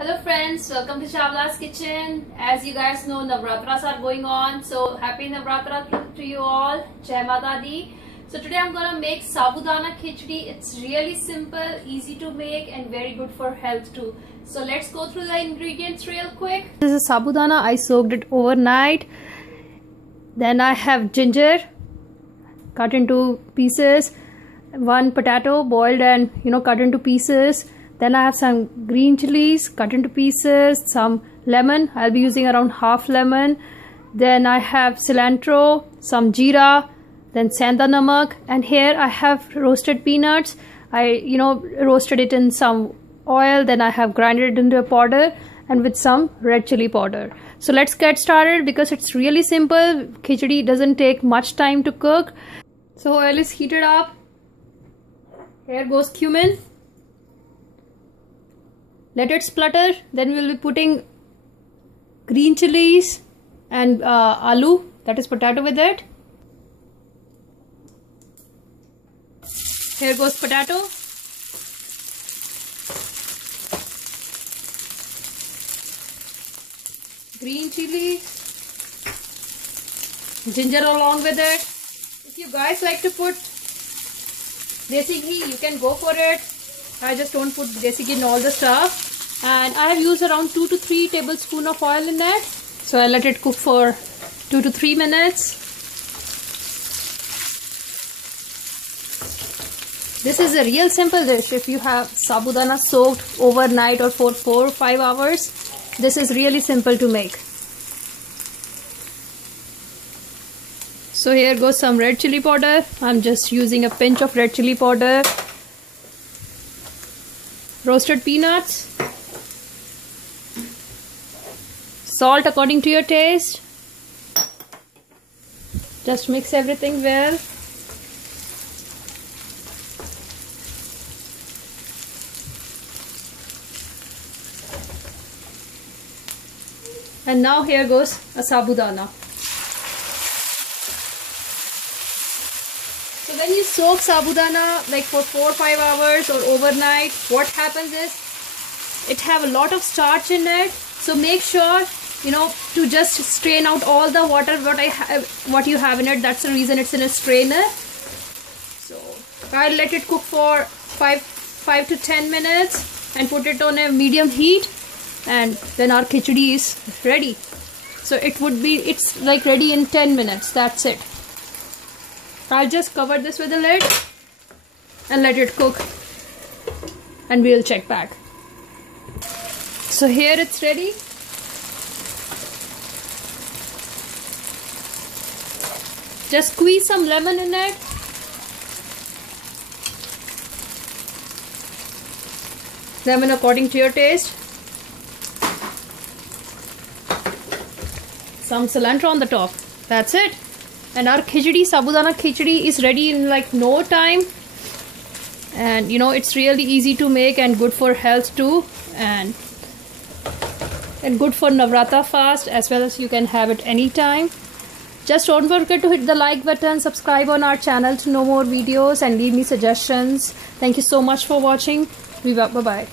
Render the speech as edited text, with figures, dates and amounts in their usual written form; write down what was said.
Hello friends, welcome to Shavla's Kitchen. As you guys know, Navratras are going on, so happy Navratra to you all. Jai Mata Di. So today I'm gonna make Sabudana Khichdi. It's really simple, easy to make and very good for health too. So let's go through the ingredients real quick. This is Sabudana. I soaked it overnight. Then I have ginger cut into pieces, one potato boiled and cut into pieces. Then I have some green chilies cut into pieces, some lemon, I'll be using around half lemon. Then I have cilantro, some jeera, then senda namak, and here I have roasted peanuts. I roasted it in some oil, then I have grinded it into a powder and with some red chili powder. So let's get started because it's really simple. Khichdi doesn't take much time to cook. So oil is heated up. Here goes cumin. Let it splutter. Then we'll be putting green chilies and aloo, that is potato, with it. Here goes potato. Green chilies. Ginger along with it. If you guys like to put desi ghee, you can go for it. I just don't put desi ghee in all the stuff. And I have used around 2 to 3 tablespoons of oil in it. So I let it cook for 2 to 3 minutes. This is a real simple dish. If you have sabudana soaked overnight or for 4 or 5 hours, this is really simple to make. So here goes some red chili powder. I'm just using a pinch of red chili powder. Roasted peanuts. Salt according to your taste. Just mix everything well. And now here goes a sabudana. So when you soak sabudana like for 4 or 5 hours or overnight, what happens is it have a lot of starch in it. So make sure to just strain out all the water what you have in it. That's the reason it's in a strainer. So I'll let it cook for 5 to 10 minutes and put it on a medium heat, and then our khichdi is ready. So it's like ready in 10 minutes. That's it. I'll just cover this with a lid and let it cook, and we'll check back. So here it's ready. Just squeeze some lemon in it. Lemon according to your taste. Some cilantro on the top. That's it. And our khichdi, sabudana khichdi, is ready in like no time. And it's really easy to make and good for health too. And good for Navratra fast, as well as you can have it anytime. Just don't forget to hit the like button, subscribe on our channel to know more videos, and leave me suggestions. Thank you so much for watching. Bye bye.